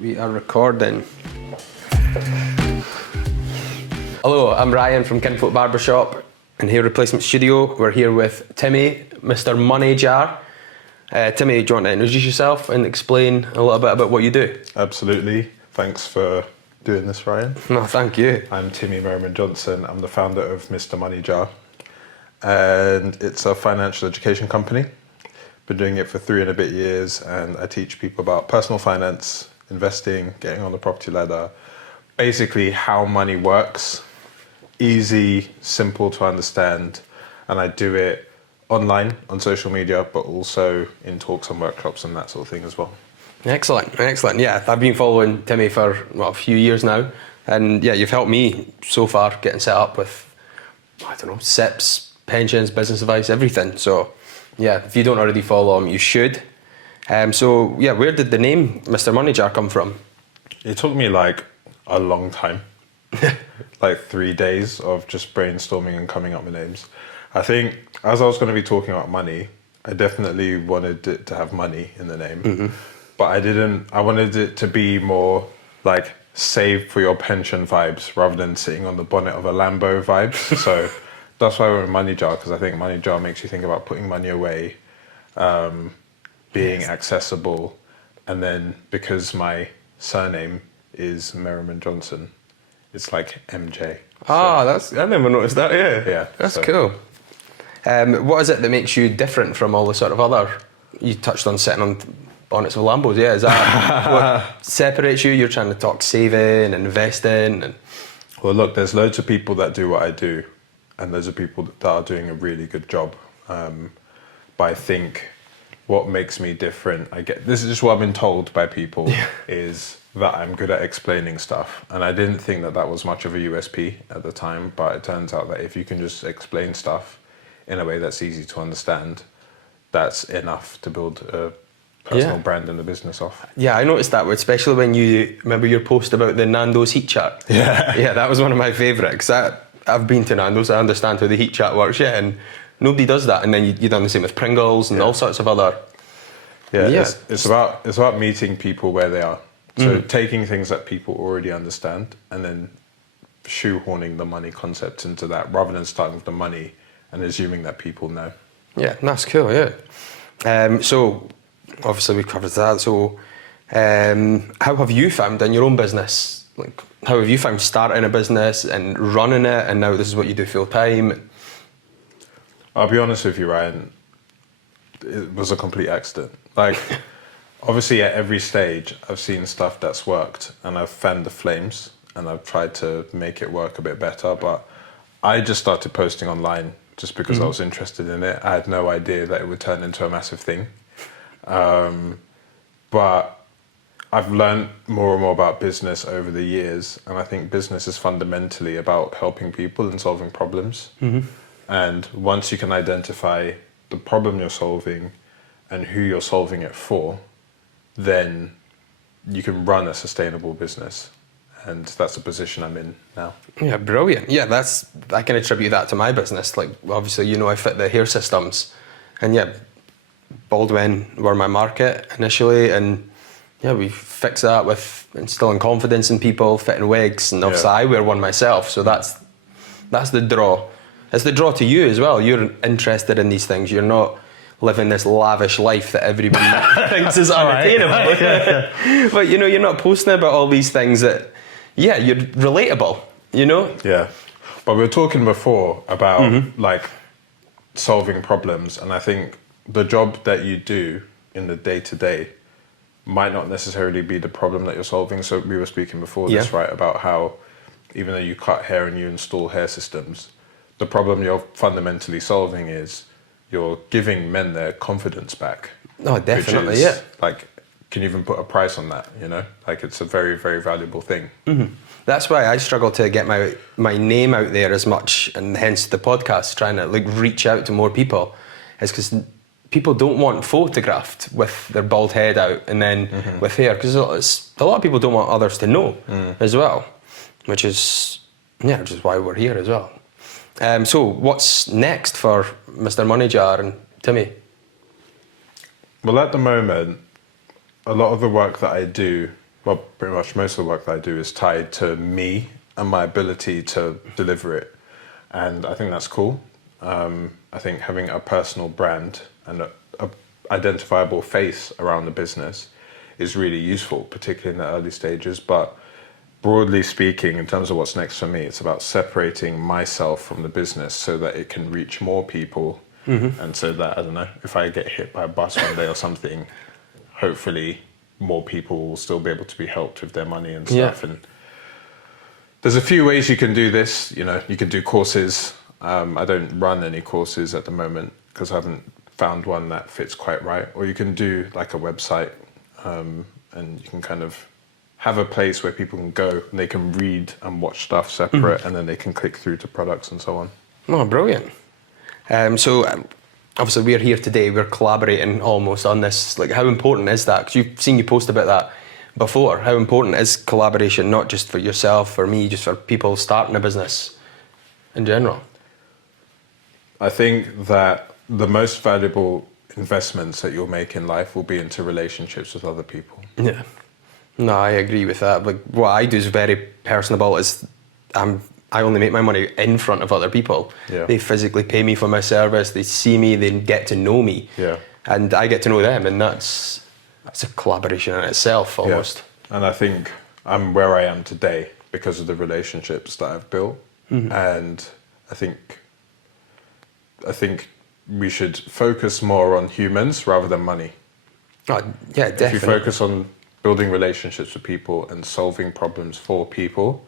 We are recording. Hello, I'm Ryan from Kinfolk Barbershop and here Replacement Studio. We're here with Timmy, Mr. Money Jar. Timmy, do you want to introduce yourself and explain a little bit about what you do? Absolutely. Thanks for doing this, Ryan. No, thank you. I'm Timmy Merriman Johnson. I'm the founder of Mr. Money Jar. And it's a financial education company. Been doing it for 3 and a bit years, and I teach people about personal finance, investing, getting on the property ladder, basically how money works. Easy, simple to understand, and I do it online on social media, but also in talks and workshops and that sort of thing as well. Excellent, excellent. Yeah, I've been following Timmy for a few years now, and yeah, you've helped me so far getting set up with, SIPs, pensions, business advice, everything. So yeah, if you don't already follow him, you should. So yeah, where did the name Mr. Money Jar come from? It took me like a long time, like 3 days of just brainstorming and coming up with names. I think as I was going to be talking about money, I definitely wanted it to have money in the name, but I wanted it to be more like save for your pension vibes rather than sitting on the bonnet of a Lambo vibes. So that's why I went Money Jar, because I think Money Jar makes you think about putting money away, being accessible, and then because my surname is Merriman Johnson, it's like MJ. I never noticed that. Yeah, that's cool. What is it that makes you different from all the sort of other? You touched on sitting on bonnets of Lambos. Yeah, is that what separates you? You're trying to talk saving, investing, and well, look, there's loads of people that do what I do, and there's people that are doing a really good job. But I think what makes me different, this is just what I've been told by people, is that I'm good at explaining stuff. And I didn't think that that was much of a USP at the time, but it turns out that if you can just explain stuff in a way that's easy to understand, that's enough to build a personal brand and a business off. Yeah, I noticed that, especially when you remember your post about the Nando's heat chart. Yeah, that was one of my favourites. I've been to Nando's, I understand how the heat chart works, and nobody does that. And then you've done the same with Pringles and all sorts of other. It's about meeting people where they are. So taking things that people already understand and then shoehorning the money concept into that, rather than starting with the money and assuming that people know. Yeah, that's cool. Yeah. So obviously we covered that. So how have you found in your own business? Like, how have you found starting a business and running it, and now this is what you do full time? I'll be honest with you, Ryan, it was a complete accident. Like, obviously at every stage I've seen stuff that's worked and I've fanned the flames and I've tried to make it work a bit better, but I just started posting online just because I was interested in it. I had no idea that it would turn into a massive thing. But I've learned more and more about business over the years, and I think business is fundamentally about helping people and solving problems. And once you can identify the problem you're solving and who you're solving it for, then you can run a sustainable business. And that's the position I'm in now. Yeah, brilliant. Yeah, I can attribute that to my business. Like, obviously, I fit the hair systems, and yeah, Baldwin were my market initially, and yeah, we fixed that with instilling confidence in people, fitting wigs, and obviously I wear one myself, so that's the draw. It's the draw to you as well. You're interested in these things. You're not living this lavish life that everybody thinks is unattainable. But you're not posting about all these things that, you're relatable, Yeah, but we were talking before about like solving problems, and I think the job that you do in the day-to-day might not necessarily be the problem that you're solving. So we were speaking before this, right, about how even though you cut hair and you install hair systems, the problem you're fundamentally solving is you're giving men their confidence back. Oh, definitely, which is, like, can you even put a price on that, Like, it's a very, very valuable thing. That's why I struggle to get my name out there as much, and hence the podcast, trying to reach out to more people, is because people don't want photographed with their bald head out and then with hair, because a lot of people don't want others to know as well, which is why we're here as well. So what's next for Mr. Money Jar and Timmy? Well, at the moment, a lot of the work that I do well, pretty much most of the work that I do is tied to me and my ability to deliver it. And I think that's cool. I think having a personal brand and a identifiable face around the business is really useful, particularly in the early stages. But broadly speaking, in terms of what's next for me, it's about separating myself from the business so that it can reach more people. And so that, I don't know, if I get hit by a bus one day or something, hopefully more people will still be able to be helped with their money and stuff. Yeah. And there's a few ways you can do this. You know, you can do courses. I don't run any courses at the moment because I haven't found one that fits quite right. Or you can do like a website, and you can kind of have a place where people can go and they can read and watch stuff separate, and then they can click through to products and so on. Oh, brilliant. So obviously we're here today, we're collaborating almost on this. Like, how important is that? Because you've seen you post about that before. How important is collaboration, not just for yourself, for me, just for people starting a business in general? I think that the most valuable investments that you'll make in life will be into relationships with other people. Yeah. No, I agree with that. Like, what I do is very personable. I only make my money in front of other people. Yeah. They physically pay me for my service. They see me. They get to know me. Yeah. And I get to know them. And that's a collaboration in itself, almost. Yeah. And I think I'm where I am today because of the relationships that I've built. And I think we should focus more on humans rather than money. Oh, yeah, definitely. If you focus on building relationships with people and solving problems for people,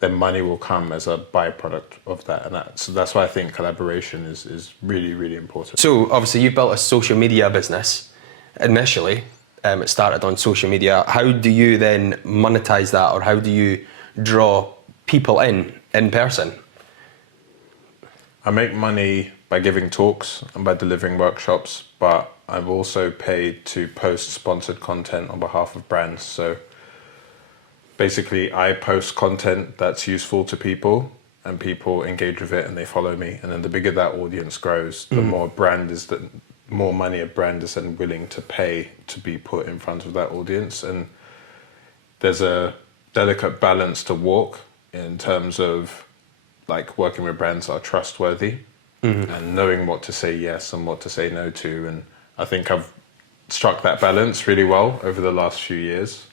then money will come as a byproduct of that. And so that's why I think collaboration is really, really important. So obviously you built a social media business initially. It started on social media. How do you then monetize that, or how do you draw people in person? I make money by giving talks and by delivering workshops, but I've also paid to post sponsored content on behalf of brands. So basically, I post content that's useful to people, and people engage with it and they follow me. And then the bigger that audience grows, the more money a brand is then willing to pay to be put in front of that audience. And there's a delicate balance to walk in terms of like working with brands that are trustworthy and knowing what to say yes and what to say no to. And I think I've struck that balance really well over the last few years.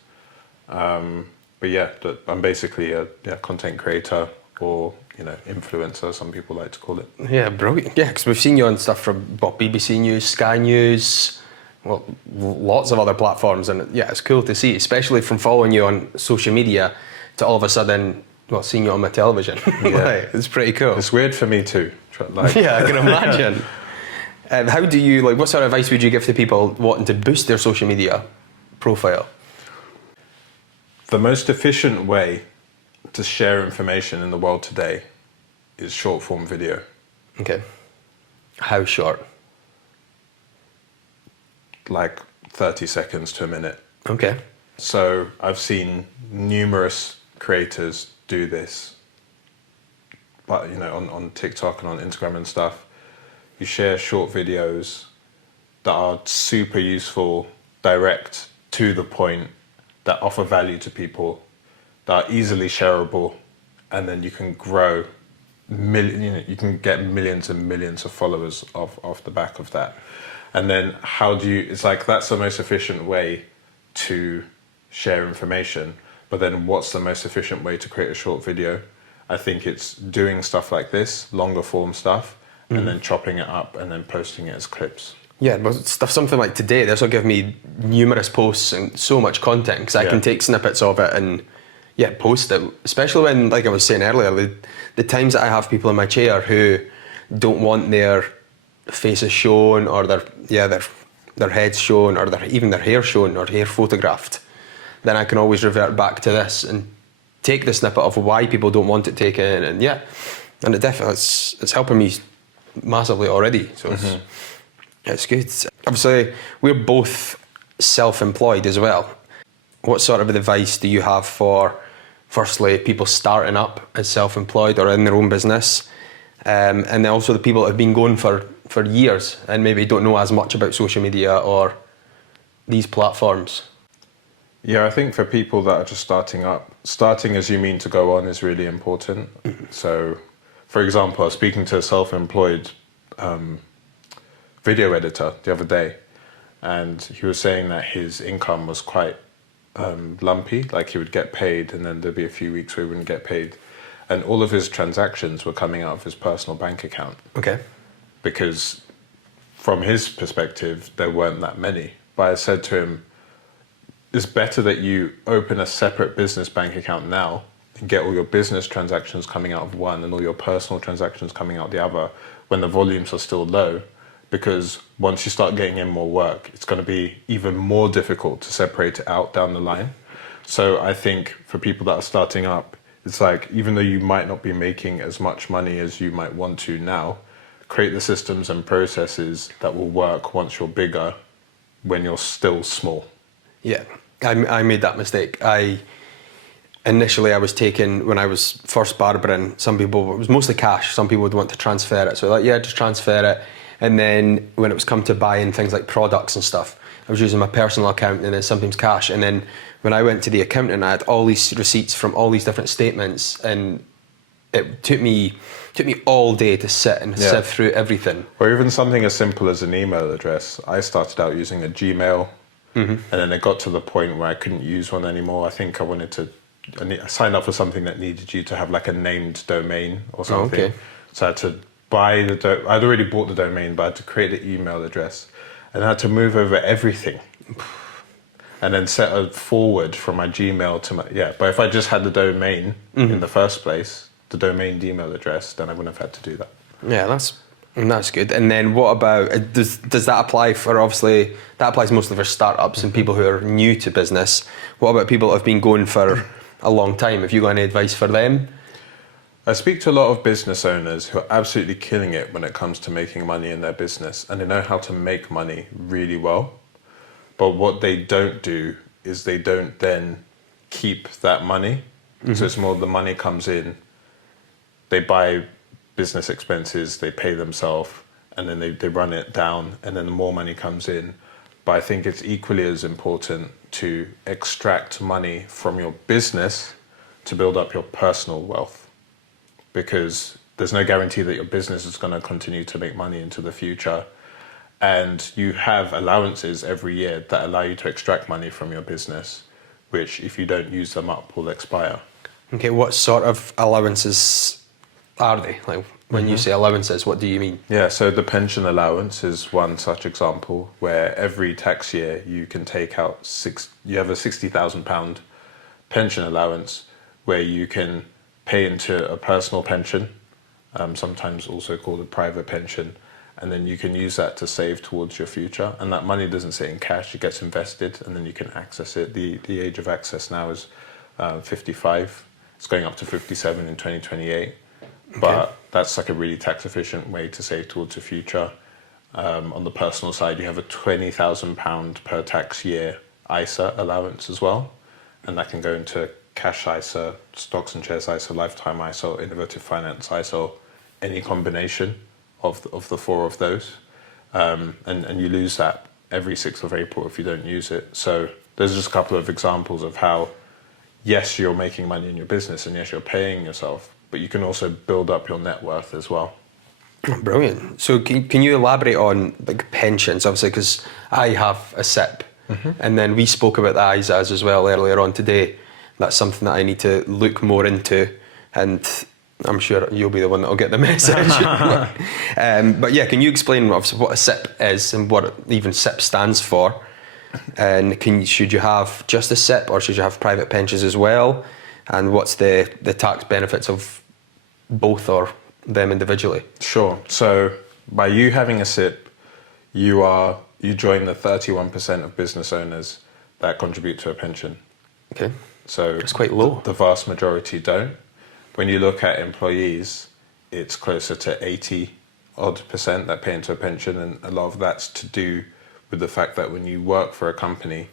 But yeah, I'm basically a content creator, or influencer, some people like to call it. Yeah, brilliant. Yeah, because we've seen you on stuff from BBC News, Sky News, well, lots of other platforms, and yeah, it's cool to see, especially from following you on social media to all of a sudden, seeing you on my television. Yeah. It's pretty cool. It's weird for me too. Yeah, I can imagine. How do you, what sort of advice would you give to people wanting to boost their social media profile? The most efficient way to share information in the world today is short form video. Okay. How short? Like 30 seconds to a minute. Okay. So I've seen numerous creators do this, but on TikTok and on Instagram and stuff, you share short videos that are super useful, direct, to the point, that offer value to people, that are easily shareable, and then you can grow you can get millions and millions of followers off the back of that. And then it's like that's the most efficient way to share information. But then what's the most efficient way to create a short video? I think it's doing stuff like this, longer form stuff, and then chopping it up and then posting it as clips. Yeah, but something like today, this will give me numerous posts and so much content, because I can take snippets of it and post it. Especially when, like I was saying earlier, the times that I have people in my chair who don't want their faces shown, or their heads shown, or even their hair shown, or hair photographed, then I can always revert back to this and take the snippet of why people don't want it taken, and it definitely it's helping me massively already. So it's good. Obviously, we're both self-employed as well. What sort of advice do you have for, firstly, people starting up as self-employed or in their own business, and then also the people that have been going for years and maybe don't know as much about social media or these platforms? Yeah, I think for people that are just starting up, starting as you mean to go on is really important. So, for example, I was speaking to a self-employed video editor the other day, and he was saying that his income was quite lumpy. Like he would get paid, and then there'd be a few weeks where he wouldn't get paid, and all of his transactions were coming out of his personal bank account. Okay. Because from his perspective, there weren't that many. But I said to him, it's better that you open a separate business bank account now and get all your business transactions coming out of one and all your personal transactions coming out the other when the volumes are still low. Because once you start getting in more work, it's going to be even more difficult to separate it out down the line. So I think for people that are starting up, it's like, even though you might not be making as much money as you might want to now, create the systems and processes that will work once you're bigger when you're still small. Yeah, I made that mistake. Initially I was taking, when I was first barbering, some people, it was mostly cash, some people would want to transfer it. So like, yeah, just transfer it. And then when it was come to buying things like products and stuff, I was using my personal account and then sometimes cash. And then when I went to the accountant, I had all these receipts from all these different statements, and it took me all day to sit and sift through everything. Or even something as simple as an email address. I started out using a Gmail, and then it got to the point where I couldn't use one anymore. I think I signed up for something that needed you to have like a named domain or something. Okay. So I had to buy I'd already bought the domain, but I had to create the email address, and I had to move over everything. And then set a forward from my Gmail to but if I just had the domain in the first place, the domain email address, then I wouldn't have had to do that. Yeah, that's good. And then what about, does that apply for, obviously, that applies mostly for startups and people who are new to business. What about people that have been going for a long time? Have you got any advice for them? I speak to a lot of business owners who are absolutely killing it when it comes to making money in their business, and they know how to make money really well. But what they don't do is they don't then keep that money. So it's more the money comes in, they buy business expenses, they pay themselves, and then they run it down, and then the more money comes in. But I think it's equally as important to extract money from your business to build up your personal wealth, because there's no guarantee that your business is going to continue to make money into the future. And you have allowances every year that allow you to extract money from your business, which if you don't use them up will expire. Okay, what sort of allowances are they? Like when you say allowances, what do you mean? Yeah, so the pension allowance is one such example where every tax year you can take out you have a £60,000 pension allowance where you can pay into a personal pension, sometimes also called a private pension, and then you can use that to save towards your future. And that money doesn't sit in cash, it gets invested, and then you can access it. The age of access now is 55. It's going up to 57 in 2028. But that's like a really tax efficient way to save towards the future. On the personal side, you have a £20,000 per tax year ISA allowance as well. And that can go into cash ISA, stocks and shares ISA, lifetime ISA, or innovative finance ISA, or any combination of the four of those. And you lose that every 6th of April if you don't use it. So there's just a couple of examples of how, yes, you're making money in your business, and yes, you're paying yourself, but you can also build up your net worth as well. Brilliant. So can you elaborate on like pensions, obviously, because I have a SIP, and then we spoke about the ISAs as well earlier on today. That's something that I need to look more into, and I'm sure you'll be the one that'll get the message. But yeah, can you explain obviously what a SIP is and what even SIP stands for? And should you have just a SIP or should you have private pensions as well? And what's the tax benefits of both or them individually? Sure. So by you having a SIP, you join the 31% of business owners that contribute to a pension. Okay. So it's quite low. The vast majority don't. When you look at employees, it's closer to 80% that pay into a pension, and a lot of that's to do with the fact that when you work for a company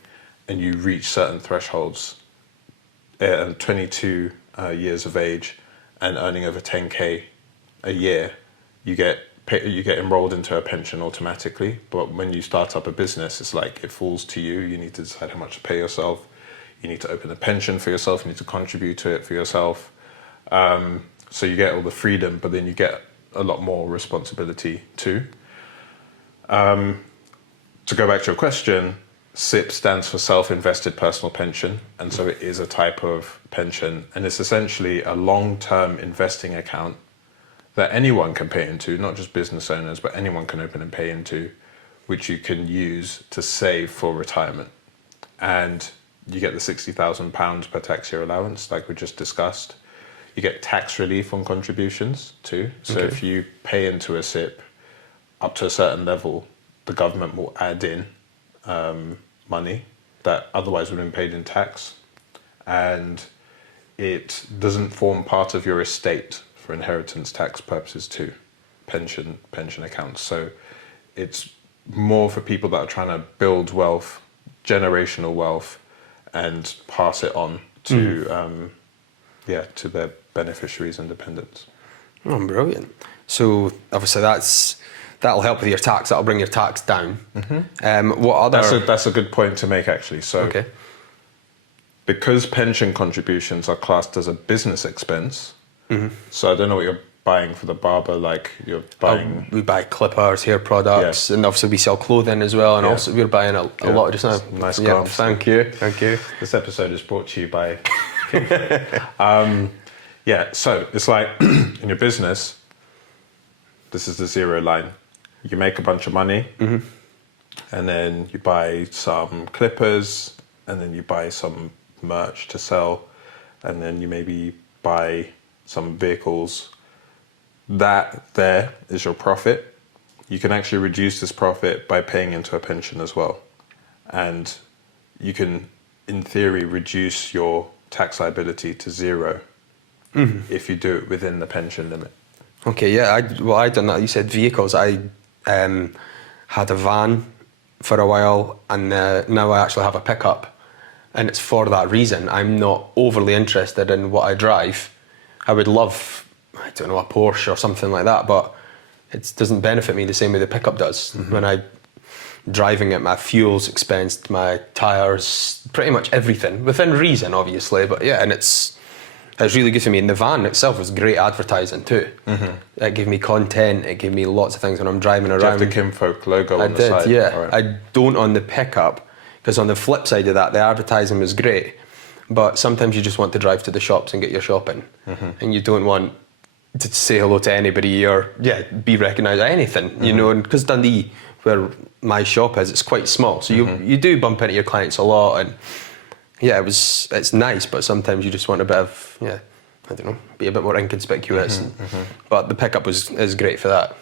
and you reach certain thresholds, 22 years of age and earning over 10k a year, you get enrolled into a pension automatically. But when you start up a business, it's like it falls to you. You need to decide how much to pay yourself. you need to open a pension for yourself, you need to contribute to it for yourself. So you get all the freedom, but then you get a lot more responsibility too. To go back to your question, SIP stands for Self-Invested Personal Pension, and so it is a type of pension, and it's essentially a long-term investing account that anyone can pay into, not just business owners, but anyone can open and pay into, which you can use to save for retirement. And you get the £60,000 per tax year allowance, like we just discussed. You get tax relief on contributions too. So if you pay into a SIP up to a certain level, the government will add in money that otherwise would have been paid in tax, and it doesn't form part of your estate for inheritance tax purposes too, pension accounts. So it's more for people that are trying to build wealth, generational wealth, and pass it on to to their beneficiaries and dependents. Oh, brilliant. So obviously that'll help with your tax. That'll bring your tax down. What other? That's a good point to make, actually. So because pension contributions are classed as a business expense, so I don't know what you're buying for the barber. Like you're buying. We buy clippers, hair products, and obviously we sell clothing as well. And also we're buying a lot just now. Nice yeah, garms. Thank you. This episode is brought to you by Kinfolk. So it's like in your business, this is the zero line. You make a bunch of money, and then you buy some clippers, and then you buy some merch to sell, and then you maybe buy some vehicles. That there is your profit. You can actually reduce this profit by paying into a pension as well. And you can, in theory, reduce your tax liability to zero if you do it within the pension limit. Okay, yeah. I done that. You said vehicles. I had a van for a while, and now I actually have a pickup, and it's for that reason. I'm not overly interested in what I drive. I would love, I don't know, a Porsche or something like that, but it doesn't benefit me the same way the pickup does. When I'm driving it, my fuel's expensed, my tyres, pretty much everything, within reason, obviously. But yeah, and it's really good for me. And the van itself was great advertising too. It gave me content, it gave me lots of things when I'm driving around. Do you have the Kinfolk logo on the did, side? Yeah. Right. I don't on the pickup, because on the flip side of that, the advertising was great, but sometimes you just want to drive to the shops and get your shopping, and you don't want to say hello to anybody or be recognised or anything, you know. And because Dundee, where my shop is, it's quite small, so you do bump into your clients a lot, and it's nice, but sometimes you just want a bit of I don't know, be a bit more inconspicuous. But the pickup is great for that.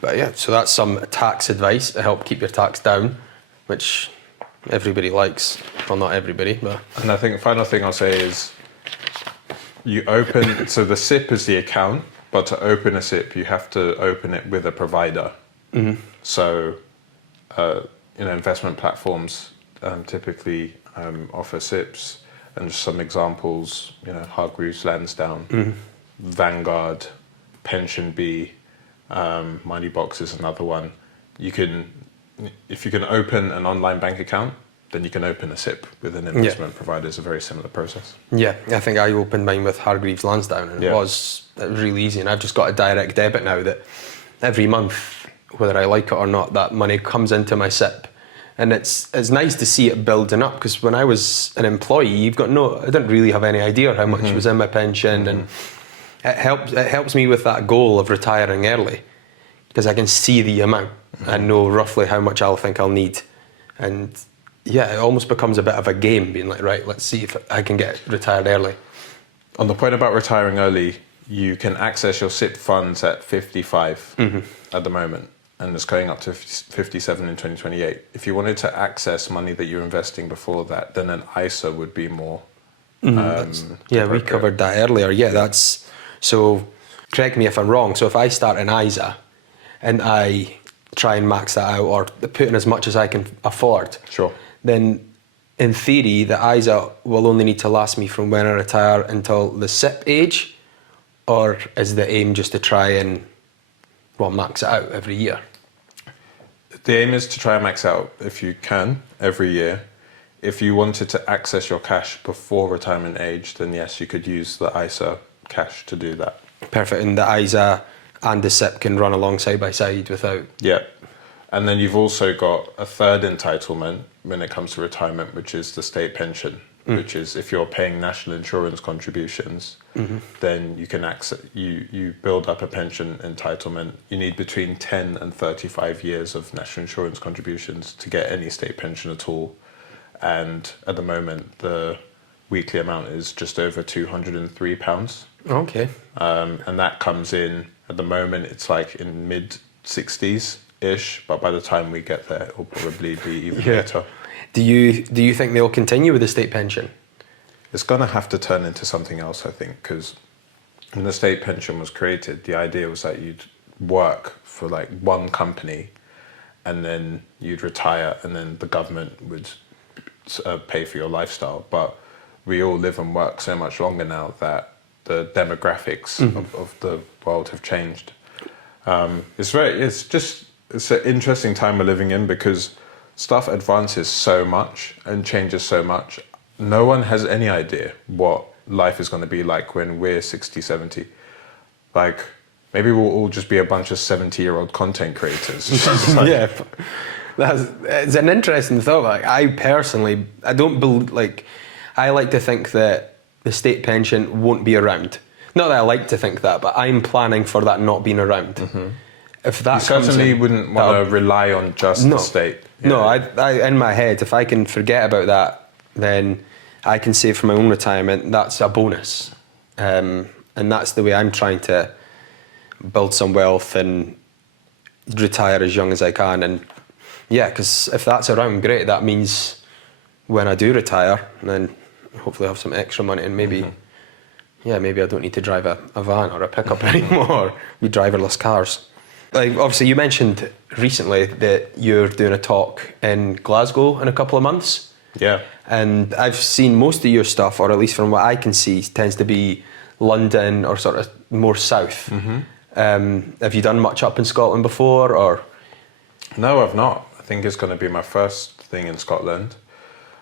But yeah, so that's some tax advice to help keep your tax down, which everybody likes. Well, not everybody, but. And I think the final thing I'll say is you open, so the SIP is the account, but to open a SIP, you have to open it with a provider. So, investment platforms typically offer SIPs, and just some examples, Hargreaves Lansdowne, Vanguard, Pension B, Moneybox is another one. If you can open an online bank account, then you can open a SIP with an investment provider. It's a very similar process. Yeah, I think I opened mine with Hargreaves Lansdowne, and it was really easy. And I've just got a direct debit now that every month, whether I like it or not, that money comes into my SIP. And it's nice to see it building up, because when I was an employee, I didn't really have any idea how much was in my pension, and it helps me with that goal of retiring early, because I can see the amount and know roughly how much I'll need. And it almost becomes a bit of a game, being like, right, let's see if I can get retired early. On the point about retiring early, you can access your SIP funds at 55 at the moment, and it's going up to 57 in 2028. If you wanted to access money that you're investing before that, then an ISA would be more. We covered that earlier. So. Correct me if I'm wrong. So if I start an ISA and I try and max that out, or put in as much as I can afford, then in theory the ISA will only need to last me from when I retire until the SIP age, or is the aim just to try and max it out every year? The aim is to try and max out, if you can, every year. if you wanted to access your cash before retirement age, then yes, you could use the ISA cash to do that. Perfect. And the ISA and the SIP can run along side by side without... Yeah. And then you've also got a third entitlement when it comes to retirement, which is the state pension, which is if you're paying national insurance contributions, then you can access, you build up a pension entitlement. You need between 10 and 35 years of national insurance contributions to get any state pension at all. And at the moment, the weekly amount is just over £203. Okay. And that comes in, at the moment, it's like in mid-60s-ish, but by the time we get there, it'll probably be even later. Do you think they'll continue with the state pension? It's going to have to turn into something else, I think, because when the state pension was created, the idea was that you'd work for like one company and then you'd retire and then the government would pay for your lifestyle. But we all live and work so much longer now that the demographics of the world have changed. It's an interesting time we're living in because stuff advances so much and changes so much. No one has any idea what life is going to be like when we're 60, 70. Like, maybe we'll all just be a bunch of 70-year-old content creators. Yeah, it's an interesting thought. Like, I personally, I don't believe, like, I like to think that the state pension won't be around. Not that I like to think that, but I'm planning for that not being around. If that You certainly wouldn't want to rely on just the state. Yeah. No, I in my head, if I can forget about that, then I can save for my own retirement. That's a bonus. And that's the way I'm trying to build some wealth and retire as young as I can. And yeah, because if that's around, great. That means when I do retire, then hopefully have some extra money and maybe, maybe I don't need to drive a van or a pickup anymore. We driverless cars. Like, obviously, you mentioned recently that you're doing a talk in Glasgow in a couple of months. Yeah. And I've seen most of your stuff, or at least from what I can see, tends to be London or sort of more south. Have you done much up in Scotland before, or? No, I've not. I think it's going to be my first thing in Scotland.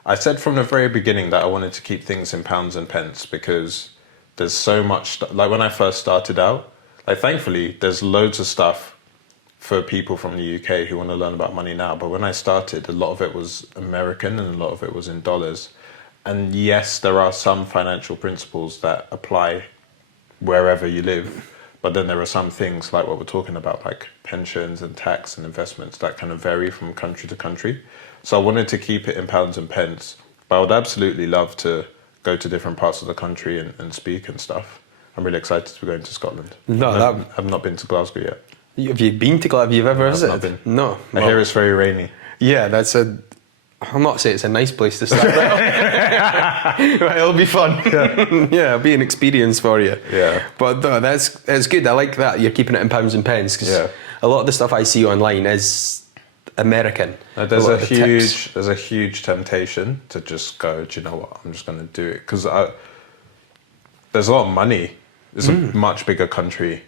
I said from the very beginning that I wanted to keep things in pounds and pence because there's so much, like when I first started out, like thankfully there's loads of stuff for people from the UK who want to learn about money now. But when I started, a lot of it was American and a lot of it was in dollars. And yes, there are some financial principles that apply wherever you live. But then there are some things like what we're talking about, like pensions and tax and investments that kind of vary from country to country. So I wanted to keep it in pounds and pence. But I would absolutely love to go to different parts of the country and speak and stuff. I'm really excited to be going to Scotland. I've not been to Glasgow yet. Have you been to Glasgow? Have you ever visited? I've not been. No. I hear it's very rainy. Yeah, I'll not say it's a nice place to start. Right, it'll be fun. Yeah, it'll be an experience for you. Yeah. But no, it's good. I like that you're keeping it in pounds and pence because a lot of the stuff I see online is American. There's a huge temptation to just go, do you know what, I'm just going to do it. Because there's a lot of money. It's a much bigger country.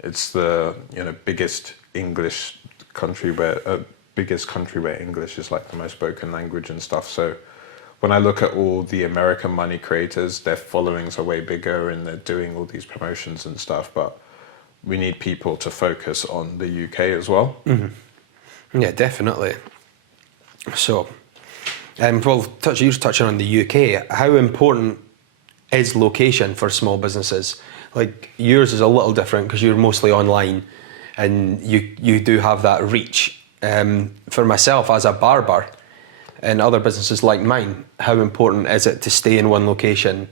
It's the biggest English country where English is like the most spoken language and stuff. So when I look at all the American money creators, their followings are way bigger and they're doing all these promotions and stuff. But we need people to focus on the UK as well. Yeah, definitely. So, well, you're touching on the UK. How important is location for small businesses? Like yours is a little different because you're mostly online and you do have that reach. For myself as a barber and other businesses like mine, how important is it to stay in one location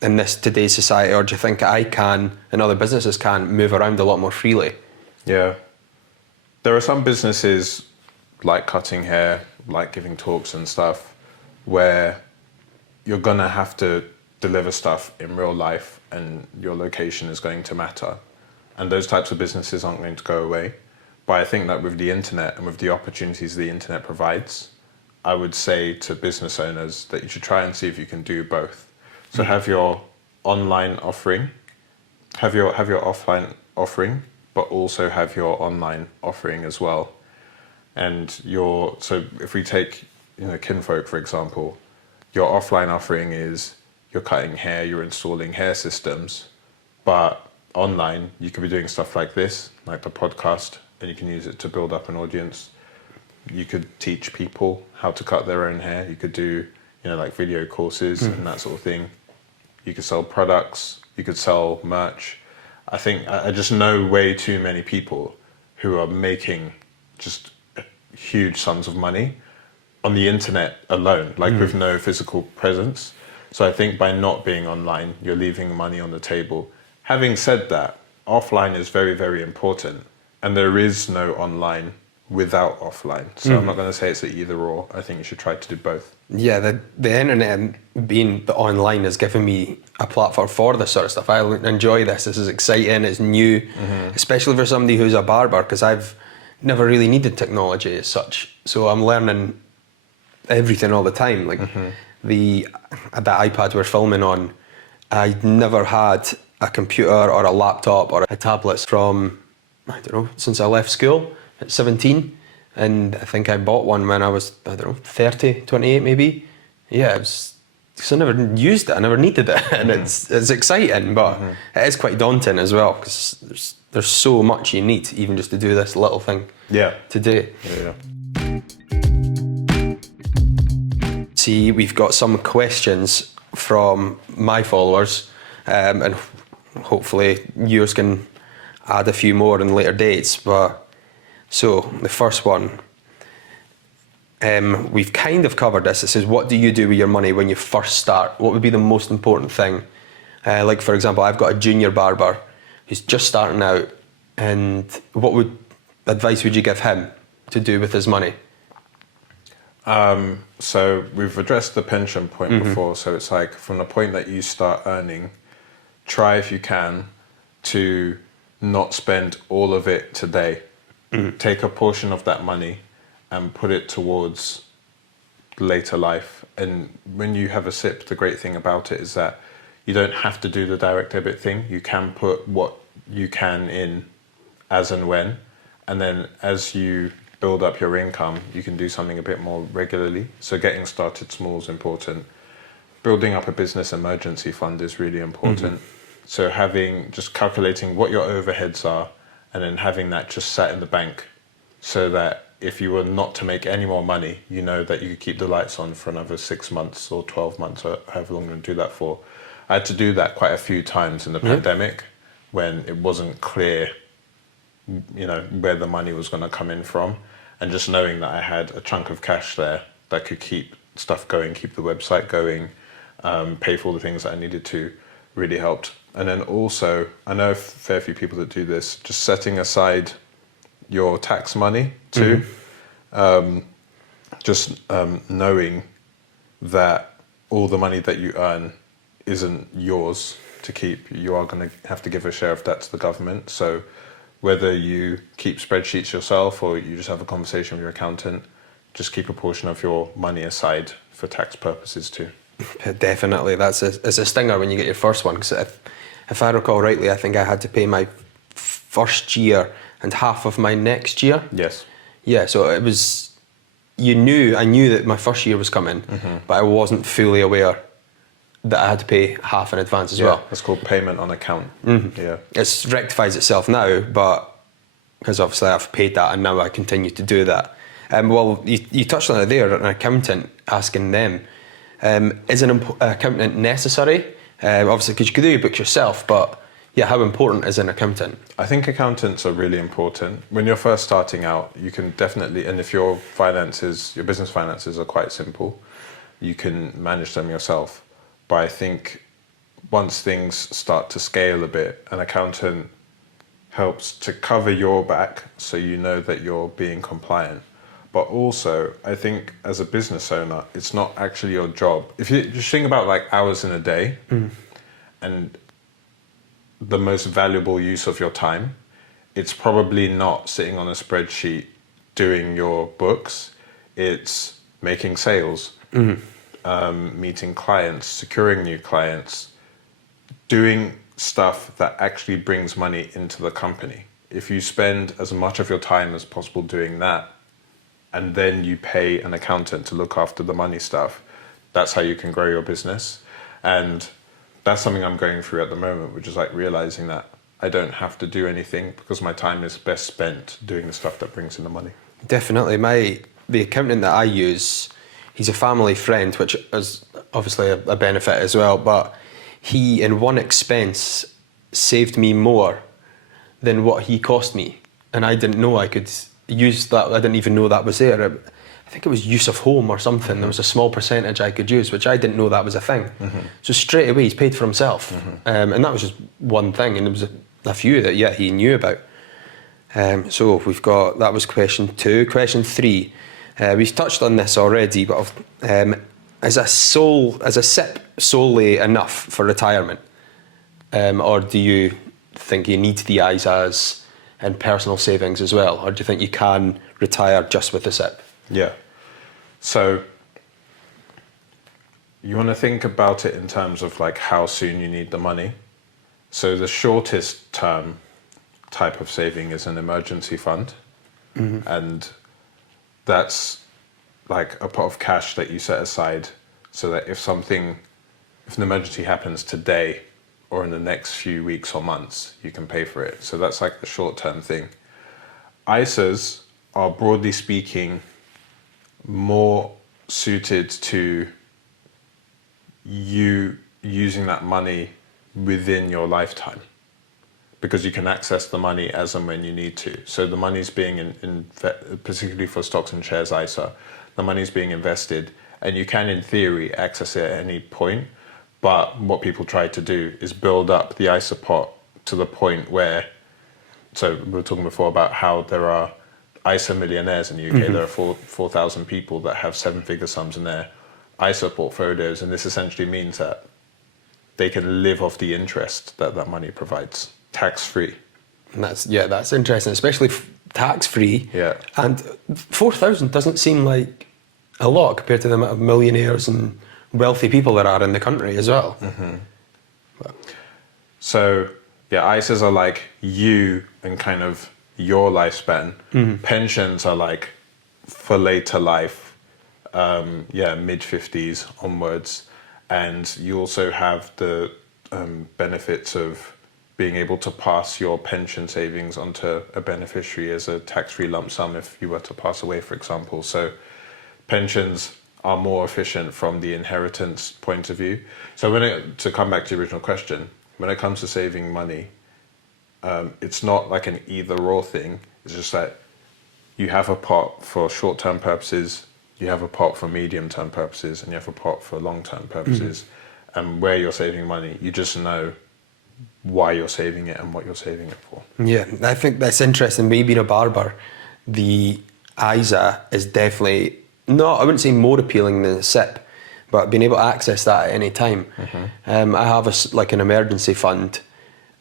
in this today's society, or do you think I can and other businesses can move around a lot more freely? Yeah. There are some businesses like cutting hair, like giving talks and stuff, where you're gonna have to deliver stuff in real life and your location is going to matter. And those types of businesses aren't going to go away. But I think that with the internet and with the opportunities the internet provides, I would say to business owners that you should try and see if you can do both. So have your online offering, have your offline offering, but also have your online offering as well. And so if we take Kinfolk, for example, your offline offering is you're cutting hair, you're installing hair systems, but online you could be doing stuff like this, like the podcast, and you can use it to build up an audience. You could teach people how to cut their own hair. You could do, like video courses and that sort of thing. You could sell products. You could sell merch. I think I just know way too many people who are making just huge sums of money on the internet alone, like with no physical presence. So I think by not being online, you're leaving money on the table. Having said that, offline is very, very important. And there is no online without offline. So I'm not going to say it's an either or. I think you should try to do both. Yeah, the internet and being the online has given me a platform for this sort of stuff. I enjoy this. This is exciting. It's new, especially for somebody who's a barber, because I've never really needed technology as such. So I'm learning everything all the time. Like the iPad we're filming on, I never had a computer or a laptop or a tablet from, I don't know, since I left school at 17. And I think I bought one when I was, 30, 28 maybe. Yeah, because I never used it, I never needed it. And it's exciting, but it is quite daunting as well, because there's so much you need even just to do this little thing today. Yeah. See, we've got some questions from my followers, and hopefully yours can add a few more in later dates. But so the first one, we've kind of covered this. It says, what do you do with your money when you first start? What would be the most important thing? Like, for example, I've got a junior barber who's just starting out, and what advice would you give him to do with his money? So we've addressed the pension point before. So it's like from the point that you start earning, try if you can to not spend all of it today. Take a portion of that money and put it towards later life. And when you have a SIP, the great thing about it is that you don't have to do the direct debit thing. You can put what you can in as and when, and then as you build up your income, you can do something a bit more regularly. So getting started small is important. Building up a business emergency fund is really important. So just calculating what your overheads are, and then having that just sat in the bank, so that if you were not to make any more money, you know that you could keep the lights on for another 6 months or 12 months or however long you're going to do that for. I had to do that quite a few times in the pandemic when it wasn't clear, where the money was going to come in from. And just knowing that I had a chunk of cash there that could keep stuff going, keep the website going, pay for all the things that I needed to, really helped. And then also, I know a fair few people that do this, just setting aside your tax money too. Knowing that all the money that you earn isn't yours to keep. You are going to have to give a share of that to the government. So whether you keep spreadsheets yourself or you just have a conversation with your accountant, just keep a portion of your money aside for tax purposes too. Definitely, it's a stinger when you get your first one, because if I recall rightly, I think I had to pay my first year and half of my next year. Yes. Yeah, so it was, I knew that my first year was coming, but I wasn't fully aware that I had to pay half in advance as well. It's called payment on account. Yeah. It rectifies itself now, but because obviously I've paid that and now I continue to do that. Well, you touched on it there, an accountant, asking them, is an accountant necessary? Obviously, because you could do your books yourself, but yeah, how important is an accountant? I think accountants are really important. When you're first starting out, you can definitely, and if your business finances are quite simple, you can manage them yourself. But I think once things start to scale a bit, an accountant helps to cover your back so you know that you're being compliant. But also, I think as a business owner, it's not actually your job. If you just think about like hours in a day and the most valuable use of your time, it's probably not sitting on a spreadsheet doing your books. It's making sales, meeting clients, securing new clients, doing stuff that actually brings money into the company. If you spend as much of your time as possible doing that, and then you pay an accountant to look after the money stuff, that's how you can grow your business. And that's something I'm going through at the moment, which is like realizing that I don't have to do anything because my time is best spent doing the stuff that brings in the money. Definitely. The accountant that I use, he's a family friend, which is obviously a benefit as well, but he, in one expense, saved me more than what he cost me. And I didn't know I could use that. I didn't even know that was there. I think it was use of home or something. There was a small percentage I could use, which I didn't know that was a thing. So straight away he's paid for himself. And that was just one thing, and there was a few that he knew about. So that was question 2. Question 3, we've touched on this already, but is a SIP solely enough for retirement? Or do you think you need the ISAs and personal savings as well? Or do you think you can retire just with the SIP? Yeah. So you want to think about it in terms of like how soon you need the money. So the shortest term type of saving is an emergency fund. And that's like a pot of cash that you set aside so that if an emergency happens today or in the next few weeks or months, you can pay for it. So that's like the short-term thing. ISAs are, broadly speaking, more suited to you using that money within your lifetime, because you can access the money as and when you need to. So the money's being particularly for stocks and shares ISA, the money's being invested, and you can, in theory, access it at any point. But what people try to do is build up the ISA pot to the point where, so we were talking before about how there are ISA millionaires in the UK. There are 4,000 people that have 7-figure sums in their ISA portfolios, and this essentially means that they can live off the interest that money provides, tax-free. And that's interesting, especially tax-free. Yeah. And 4,000 doesn't seem like a lot compared to the amount of millionaires and wealthy people there are in the country as well. So, ISAs are like you and kind of your lifespan. Pensions are like for later life, mid-50s onwards. And you also have the benefits of being able to pass your pension savings onto a beneficiary as a tax-free lump sum if you were to pass away, for example. So pensions are more efficient from the inheritance point of view. So to come back to the original question, when it comes to saving money, it's not like an either-or thing. It's just that you have a pot for short-term purposes, you have a pot for medium-term purposes, and you have a pot for long-term purposes. And where you're saving money, you just know why you're saving it and what you're saving it for. Yeah, I think that's interesting. Me being a barber, the ISA is definitely not, I wouldn't say more appealing than the SIP, but being able to access that at any time. I have an emergency fund,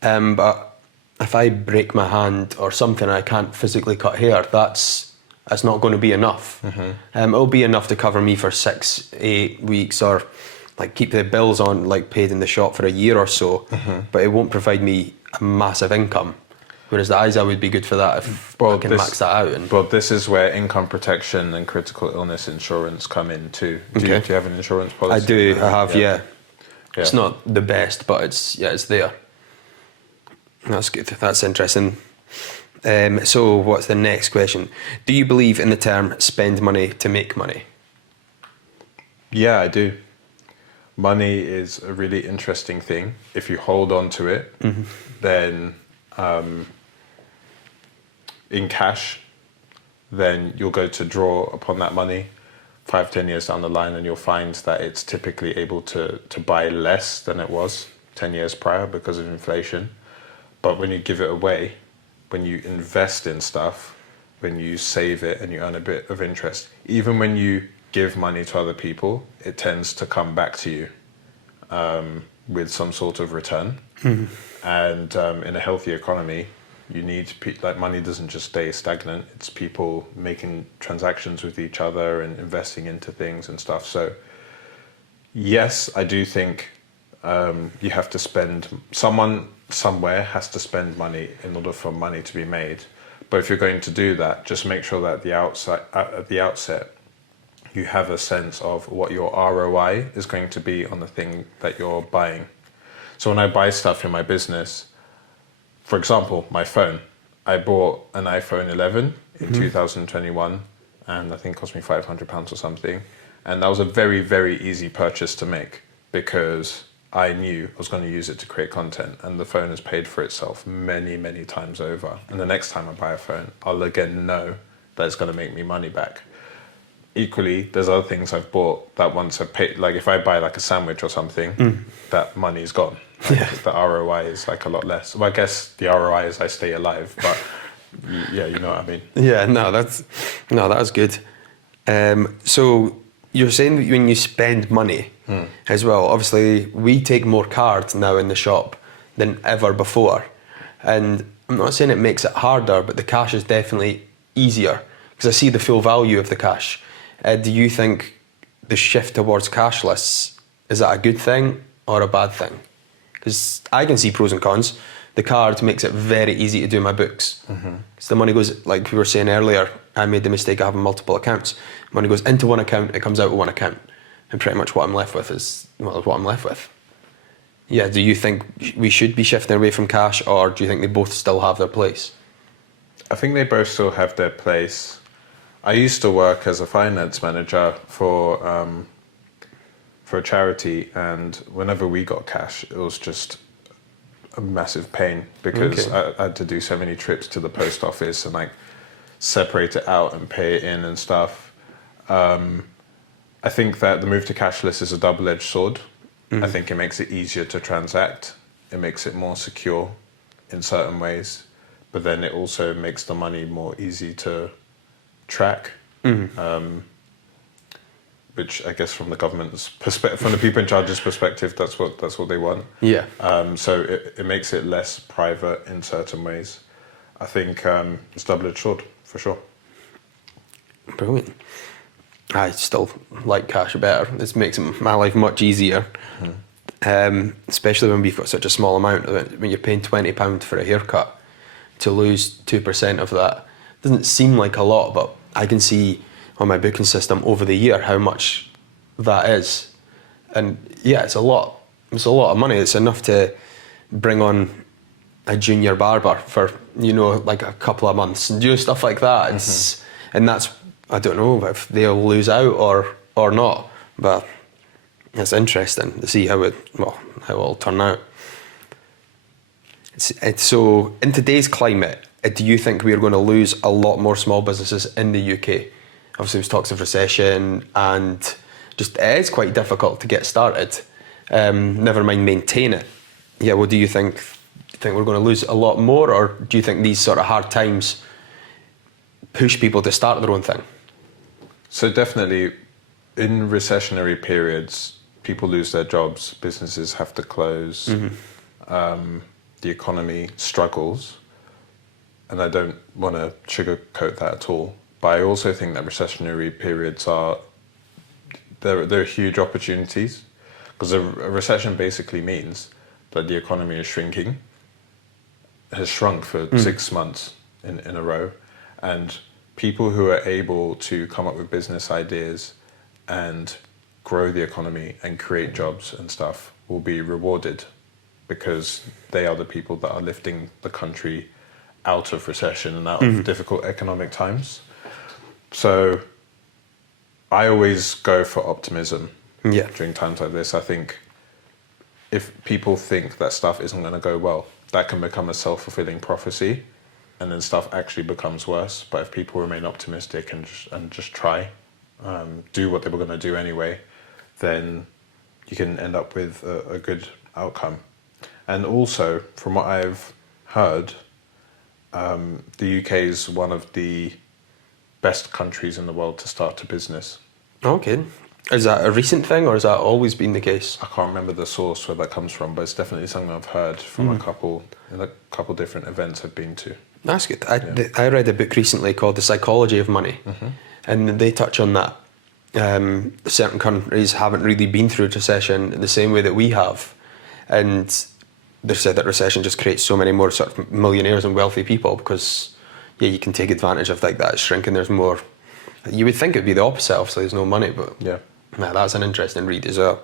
but if I break my hand or something and I can't physically cut hair, that's not going to be enough. It'll be enough to cover me for 6-8 weeks or like keep the bills on, like paid in the shop for a year or so, but it won't provide me a massive income. Whereas the ISA would be good for that if I can max that out. But this is where income protection and critical illness insurance come in too. Do you have an insurance policy? I do, I have, yeah. It's not the best, but it's there. That's good, that's interesting. So what's the next question? Do you believe in the term spend money to make money? Yeah, I do. Money is a really interesting thing. If you hold on to it, then in cash, then you'll go to draw upon that money 5-10 years down the line, and you'll find that it's typically able to buy less than it was 10 years prior because of inflation. But when you give it away, when you invest in stuff, when you save it and you earn a bit of interest, even when you give money to other people, it tends to come back to you with some sort of return. And in a healthy economy, you need money doesn't just stay stagnant. It's people making transactions with each other and investing into things and stuff. So yes, I do think you have to spend, someone somewhere has to spend money in order for money to be made. But if you're going to do that, just make sure that at the outset, you have a sense of what your ROI is going to be on the thing that you're buying. So when I buy stuff in my business, for example, my phone, I bought an iPhone 11 in 2021, and I think it cost me £500 or something. And that was a very, very easy purchase to make because I knew I was going to use it to create content, and the phone has paid for itself many, many times over. And the next time I buy a phone, I'll again know that it's going to make me money back. Equally, there's other things I've bought that once I paid, like if I buy like a sandwich or something, that money's gone. Like the ROI is like a lot less. Well, I guess the ROI is I stay alive, but yeah, you know what I mean. Yeah, that's good. So you're saying that when you spend money as well, obviously we take more cards now in the shop than ever before. And I'm not saying it makes it harder, but the cash is definitely easier because I see the full value of the cash. Do you think the shift towards cashless, is that a good thing or a bad thing? Because I can see pros and cons. The card makes it very easy to do my books. Because the money goes, like we were saying earlier, I made the mistake of having multiple accounts. Money goes into one account, it comes out of one account. And pretty much what I'm left with is what I'm left with. Yeah, do you think we should be shifting away from cash, or do you think they both still have their place? I think they both still have their place. I used to work as a finance manager for a charity, and whenever we got cash, it was just a massive pain because I had to do so many trips to the post office and like separate it out and pay it in and stuff. I think that the move to cashless is a double-edged sword. I think it makes it easier to transact. It makes it more secure in certain ways, but then it also makes the money more easy to track. Which I guess from the government's perspective, from the people in charge's perspective, that's what they want. Yeah. So it makes it less private in certain ways. I think it's double-edged sword for sure. Brilliant. I still like cash better. This makes my life much easier. Especially when we've got such a small amount. When you're paying £20 for a haircut, to lose 2% of that doesn't seem like a lot, but I can see on my booking system over the year how much that is. And yeah, it's a lot. It's a lot of money. It's enough to bring on a junior barber for, like a couple of months and do stuff like that. It's, and that's, I don't know if they'll lose out or not, but it's interesting to see how it'll turn out. So in today's climate, do you think we're going to lose a lot more small businesses in the UK? Obviously there's talks of recession and just it is quite difficult to get started, never mind maintain it. Yeah, what do you think? Do you think we're going to lose a lot more, or do you think these sort of hard times push people to start their own thing? So definitely in recessionary periods, people lose their jobs, businesses have to close, the economy struggles, and I don't want to sugarcoat that at all. But I also think that recessionary periods they're huge opportunities, because a recession basically means that the economy is shrinking, has shrunk for 6 months in a row, and people who are able to come up with business ideas and grow the economy and create jobs and stuff will be rewarded, because they are the people that are lifting the country out of recession and out of difficult economic times. So I always go for optimism during times like this. I think if people think that stuff isn't going to go well, that can become a self-fulfilling prophecy, and then stuff actually becomes worse. But if people remain optimistic and just try, do what they were going to do anyway, then you can end up with a good outcome. And also, from what I've heard, the UK is one of the best countries in the world to start a business. Okay. Is that a recent thing, or has that always been the case? I can't remember the source where that comes from, but it's definitely something I've heard from a couple different events I've been to. That's good. I read a book recently called The Psychology of Money, and they touch on that. Certain countries haven't really been through a recession in the same way that we have, and they said that recession just creates so many more sort of millionaires and wealthy people because yeah, you can take advantage of like that shrinking. There's more. You would think it'd be the opposite, obviously there's no money, but Yeah. nah, that's an interesting read as well.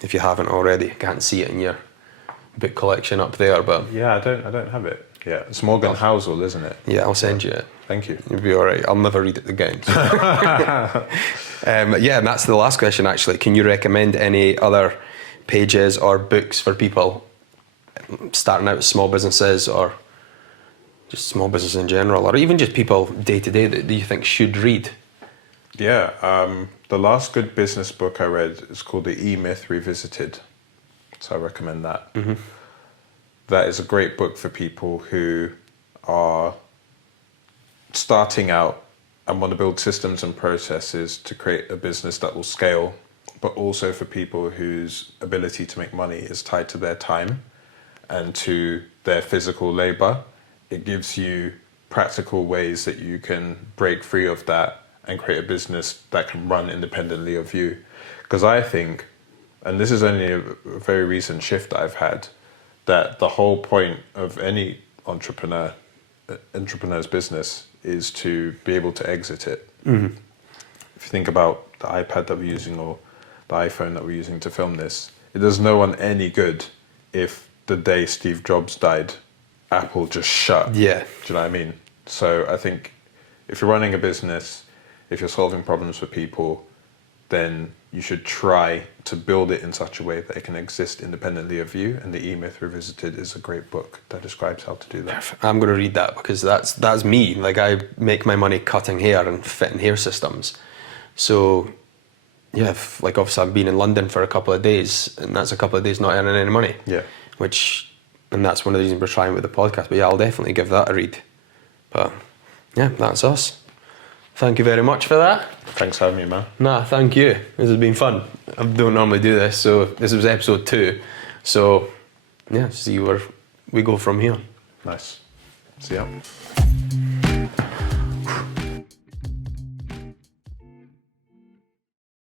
If you haven't already, can't see it in your book collection up there, but Yeah, I don't have it. Yeah, it's Morgan Housel, isn't it? yeah, I'll send you it. Thank you. You'll be all right. I'll never read it again. So. Yeah, and that's the last question actually. Can you recommend any other pages or books for people starting out with small businesses, or just small business in general, or even just people day to day that you think should read? Yeah, the last good business book I read is called The E-Myth Revisited. So I recommend that. Mm-hmm. That is a great book for people who are starting out and want to build systems and processes to create a business that will scale, but also for people whose ability to make money is tied to their time and to their physical labor. It gives you practical ways that you can break free of that and create a business that can run independently of you. Because I think, and this is only a very recent shift that I've had, that the whole point of any entrepreneur's business is to be able to exit it. Mm-hmm. If you think about the iPad that we're using or the iPhone that we're using to film this, it does no one any good if the day Steve Jobs died, Apple just shut. Yeah. Do you know what I mean? So I think if you're running a business, if you're solving problems for people, then you should try to build it in such a way that it can exist independently of you. And The E-Myth Revisited is a great book that describes how to do that. I'm going to read that because that's me. Like, I make my money cutting hair and fitting hair systems. So, yeah, like obviously I've been in London for a couple of days, and that's a couple of days not earning any money. Yeah. And that's one of the reasons we're trying with the podcast. But yeah, I'll definitely give that a read. But yeah, that's us. Thank you very much for that. Thanks for having me, man. Nah, thank you. This has been fun. I don't normally do this, so this was episode 2. So yeah, see where we go from here. Nice. See ya.